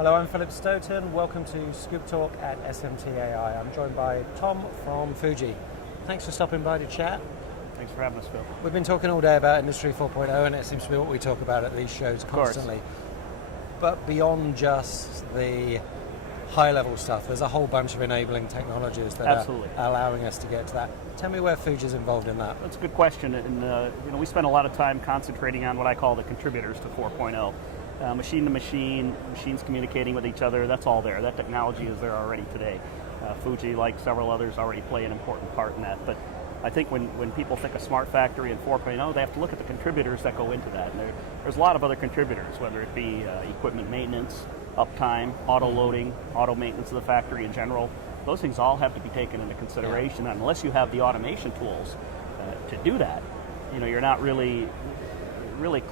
Hello, I'm Philip Stoten. Welcome to Scoop Talk at SMTAi. I'm joined by Tom from Fuji. Thanks for stopping by to chat. Thanks for having us, Phil. We've been talking all day about Industry 4.0, and it seems to be what we talk about at these shows constantly. But beyond just the high-level stuff, there's a whole bunch of enabling technologies that are allowing us to get to that. Tell me where Fuji's involved in that. That's a good question, and we spend a lot of time concentrating on what I call the contributors to 4.0. Machine to machine, machines communicating with each other, that's all there. That technology is there already today. Fuji, like several others, already play an important part in that. But I think when people think of smart factory and 4.0, they have to look at the contributors that go into that. And there's a lot of other contributors, whether it be equipment maintenance, uptime, auto loading, auto maintenance of the factory in general. Those things all have to be taken into consideration. And unless you have the automation tools to do that, you're not really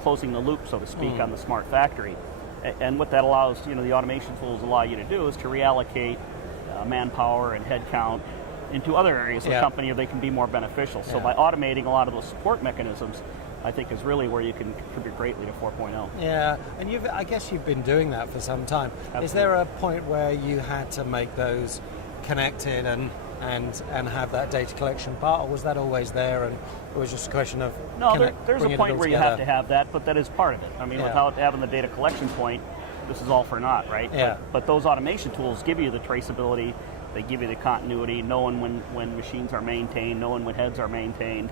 closing the loop, so to speak, on the smart factory. And what that allows, the automation tools allow you to do is to reallocate manpower and headcount into other areas of the company where they can be more beneficial. So by automating a lot of those support mechanisms, I think is really where you can contribute greatly to 4.0. Yeah, and I guess you've been doing that for some time. Absolutely. Is there a point where you had to make those connected and have that data collection part, or was that always there and it was just a question of there's a point where you have to have that, but that is part of it. I mean, without having the data collection point, this is all for naught, right? Yeah. But those automation tools give you the traceability, they give you the continuity, knowing when machines are maintained, knowing when heads are maintained,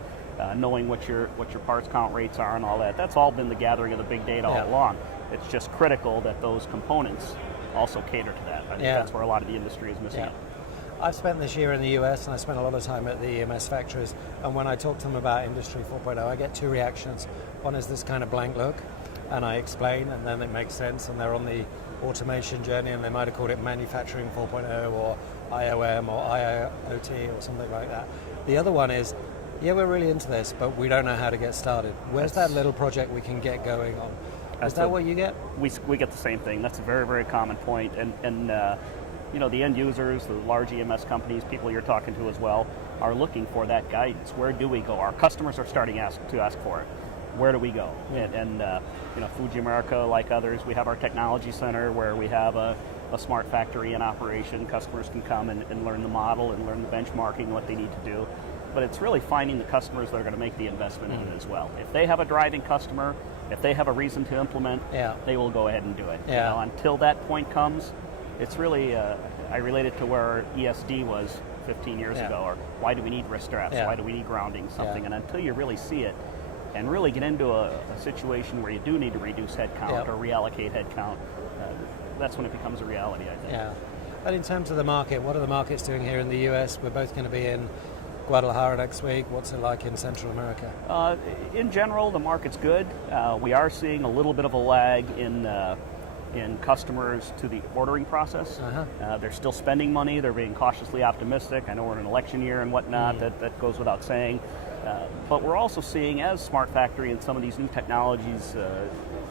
knowing what your parts count rates are and all that. That's all been the gathering of the big data all along. It's just critical that those components also cater to that. I think that's where a lot of the industry is missing it. I've spent this year in the US and I spent a lot of time at the EMS factories, and when I talk to them about Industry 4.0, I get two reactions. One is this kind of blank look, and I explain, and then it makes sense, and they're on the automation journey, and they might have called it Manufacturing 4.0 or IoM or IoT or something like that. The other one is, we're really into this, but we don't know how to get started. Where's that little project we can get going on? Is that what you get? We get the same thing. That's a very, very common point. And the end users, the large EMS companies, people you're talking to as well, are looking for that guidance. Where do we go? Our customers are starting to ask for it. Where do we go? And Fuji America, like others, we have our technology center where we have a smart factory in operation. Customers can come and learn the model and learn the benchmarking, what they need to do. But it's really finding the customers that are going to make the investment in it as well. If they have a driving customer, if they have a reason to implement, they will go ahead and do it. Until that point comes, it's really, I relate it to where ESD was 15 years ago, or why do we need wrist straps, why do we need grounding, something, and until you really see it, and really get into a situation where you do need to reduce headcount or reallocate headcount, that's when it becomes a reality, I think. Yeah. And in terms of the market, what are the markets doing here in the US? We're both going to be in Guadalajara next week. What's it like in Central America? In general, the market's good. We are seeing a little bit of a lag in customers to the ordering process. They're still spending money. They're being cautiously optimistic. I know we're in an election year and whatnot. That goes without saying. But we're also seeing, as Smart Factory and some of these new technologies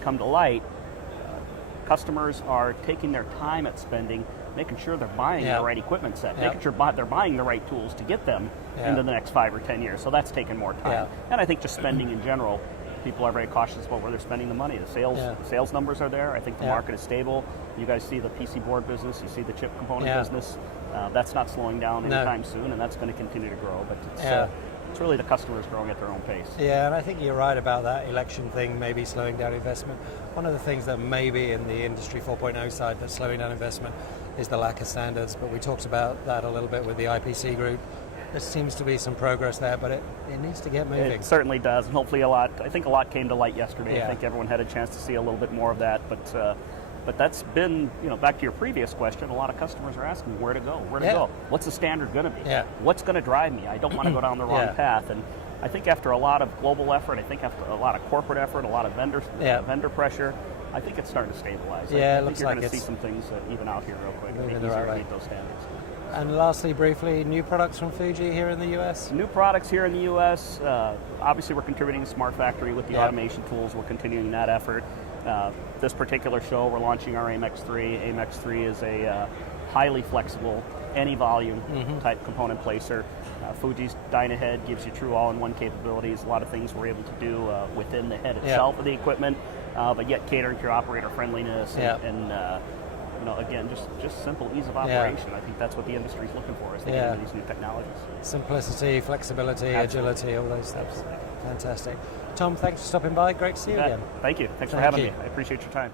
come to light, customers are taking their time at spending, making sure they're buying the right equipment set, making sure they're buying the right tools to get them into the next 5 or 10 years. So that's taken more time. And I think just spending in general, people are very cautious about where they're spending the money. The sales numbers are there. I think the market is stable. You guys see the PC board business, you see the chip component business. That's not slowing down anytime soon, and that's going to continue to grow. But it's really the customers growing at their own pace. Yeah, and I think you're right about that election thing, maybe slowing down investment. One of the things that maybe in the Industry 4.0 side that's slowing down investment is the lack of standards, but we talked about that a little bit with the IPC group. There seems to be some progress there, but it needs to get moving. It certainly does, and hopefully I think a lot came to light yesterday. I think everyone had a chance to see a little bit more of that, but that's been, back to your previous question, a lot of customers are asking where to go. What's the standard going to be? What's going to drive me? I don't want to go down the wrong path. And I think after a lot of global effort, I think after a lot of corporate effort, a lot of vendor pressure, I think it's starting to stabilize. Yeah, I think you're going to see some things even out here real quick. Make it easier to meet those standards. And lastly, briefly, new products from Fuji here in the US? New products here in the US. Obviously, we're contributing to Smart Factory with the automation tools. We're continuing that effort. This particular show, we're launching our AIM-X3. AIM-X3 is a highly flexible, any volume type component placer. Fuji's Dynahead gives you true all-in-one capabilities. A lot of things we're able to do within the head itself of the equipment, but yet catering to your operator friendliness and again, just simple ease of operation. I think that's what the industry is looking for, is to get into these new technologies. Simplicity, flexibility, Absolutely. agility, all those things. Absolutely. Fantastic. Tom, thanks for stopping by. Great to see you again. Thank you. Thanks for having me. I appreciate your time.